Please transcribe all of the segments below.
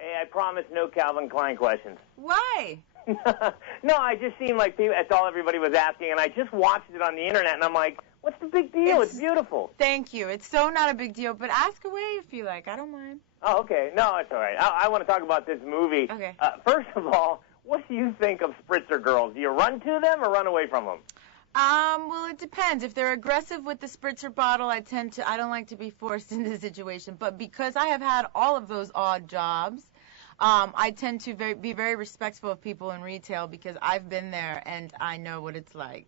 Hey, I promise no Calvin Klein questions. Why? No, I just seemed like that's all everybody was asking, and I just watched it on the internet, and I'm like, what's the big deal? It's beautiful. Thank you. It's so not a big deal, but ask away if you like. I don't mind. Oh, okay. No, it's all right. I want to talk about this movie. Okay. First of all, what do you think of spritzer girls? Do you run to them or run away from them? Well, it depends. If they're aggressive with the spritzer bottle, I don't like to be forced into the situation. But because I have had all of those odd jobs, I tend to be very respectful of people in retail because I've been there and I know what it's like.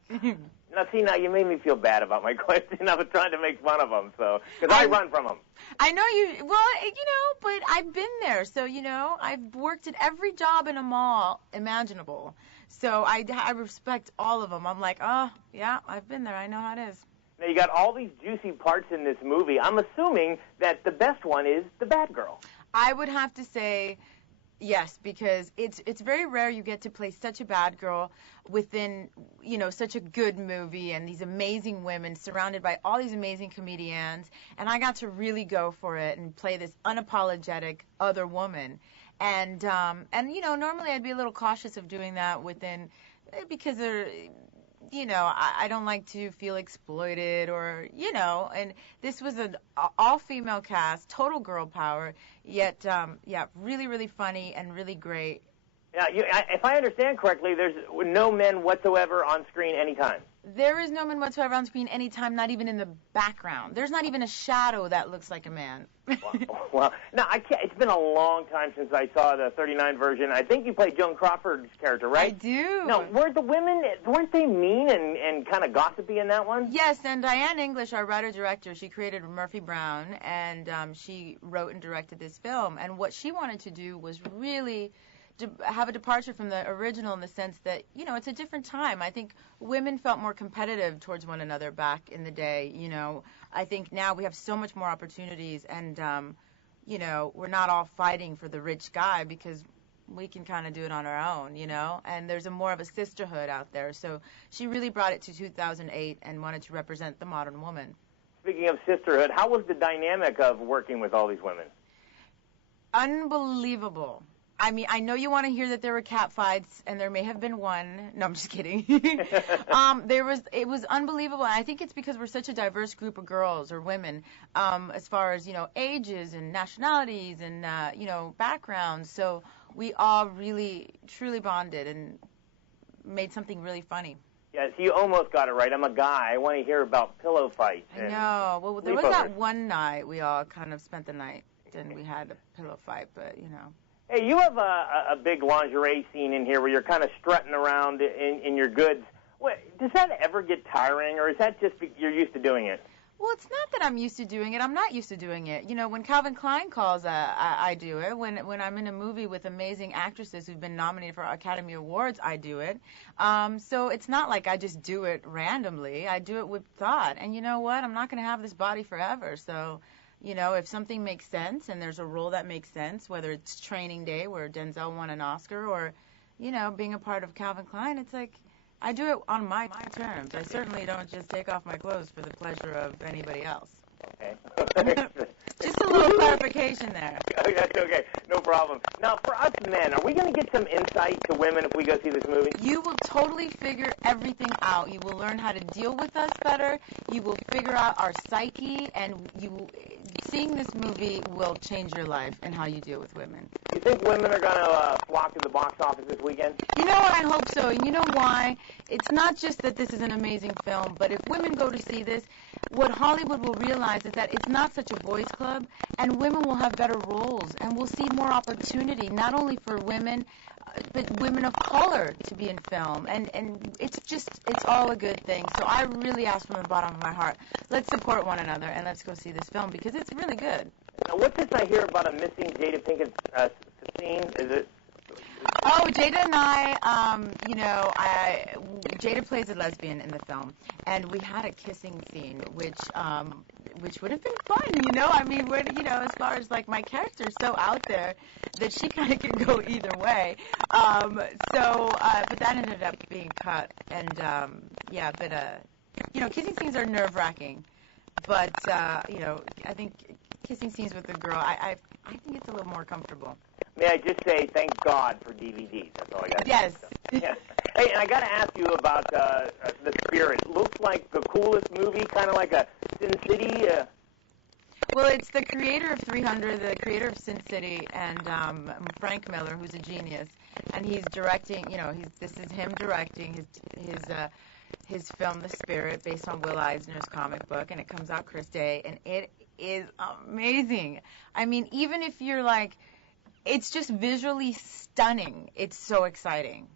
Now you made me feel bad about my question. I was trying to make fun of them, because I run from them. I know you, well, but I've been there. So, I've worked at every job in a mall imaginable. So I respect all of them. I'm like, oh, yeah, I've been there. I know how it is. Now, you got all these juicy parts in this movie. I'm assuming that the best one is the bad girl. I would have to say yes, because it's very rare you get to play such a bad girl within, such a good movie and these amazing women surrounded by all these amazing comedians. And I got to really go for it and play this unapologetic other woman. And normally I'd be a little cautious of doing that because they're, I don't like to feel exploited or, and this was an all-female cast, total girl power, yet, really, really funny and really great. Yeah, if I understand correctly, there's no men whatsoever on screen anytime. There is no men whatsoever on screen anytime, not even in the background. There's not even a shadow that looks like a man. Well, no, I can't. It's been a long time since I saw the 39 version. I think you played Joan Crawford's character, right? I do. No, weren't they mean and kind of gossipy in that one? Yes, and Diane English, our writer-director, she created Murphy Brown, and she wrote and directed this film. And what she wanted to do was really have a departure from the original in the sense that, it's a different time. I think women felt more competitive towards one another back in the day. I think now we have so much more opportunities and, we're not all fighting for the rich guy because we can kind of do it on our own, and there's more of a sisterhood out there. So she really brought it to 2008 and wanted to represent the modern woman. Speaking of sisterhood, how was the dynamic of working with all these women? Unbelievable. I mean, I know you want to hear that there were cat fights, and there may have been one. No, I'm just kidding. It was unbelievable. And I think it's because we're such a diverse group of girls or women, as far as, ages and nationalities and, backgrounds. So we all really, truly bonded and made something really funny. Yes, you almost got it right. I'm a guy. I want to hear about pillow fights. I know. Well, there was that one night we all kind of spent the night, and we had a pillow fight, but, Hey, you have a big lingerie scene in here where you're kind of strutting around in your goods. Does that ever get tiring, or is that just you're used to doing it? Well, it's not that I'm used to doing it. I'm not used to doing it. When Calvin Klein calls, I do it. When I'm in a movie with amazing actresses who've been nominated for Academy Awards, I do it. So it's not like I just do it randomly. I do it with thought. And you know what? I'm not going to have this body forever, so... if something makes sense and there's a role that makes sense, whether it's Training Day where Denzel won an Oscar or, being a part of Calvin Klein, it's like I do it on my terms. I certainly don't just take off my clothes for the pleasure of anybody else. Okay. Just a little clarification there. Okay, no problem. Now, for us men, are we going to get some insight to women if we go see this movie? You will totally figure everything out. You will learn how to deal with us better. You will figure out our psyche, and seeing this movie will change your life and how you deal with women. You think women are going to flock to the box office this weekend? You know what? I hope so. And you know why? It's not just that this is an amazing film, but if women go to see this, what Hollywood will realize is that it's not such a boys' club, and women will have better roles, and we'll see more opportunity, not only for women, but women of color to be in film. And it's all a good thing. So I really ask from the bottom of my heart, let's support one another, and let's go see this film, because it's really good. Now, what's this I hear about a missing Jada Pinkett scene? Is it... Oh, Jada and Jada plays a lesbian in the film, and we had a kissing scene, which would have been fun, I mean, as far as, like, my character's so out there that she kind of can go either way. But that ended up being cut, and, kissing scenes are nerve-wracking, but, I think kissing scenes with a girl, I think it's a little more comfortable. may I just say thank God for DVDs. That's all I got. Yes. Yeah. Hey, and I got to ask you about The Spirit. Looks like the coolest movie, kind of like a Sin City. Well, it's the creator of 300, the creator of Sin City, and Frank Miller, who's a genius, and he's directing. This is him directing his film, The Spirit, based on Will Eisner's comic book, and it comes out Christmas Day, and it is amazing. I mean, even if you're like, it's just visually stunning. It's so exciting.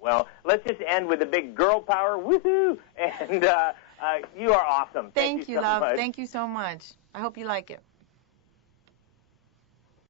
Well, let's just end with a big girl power, woohoo! And you are awesome. Thank you, love. Much. Thank you so much. I hope you like it.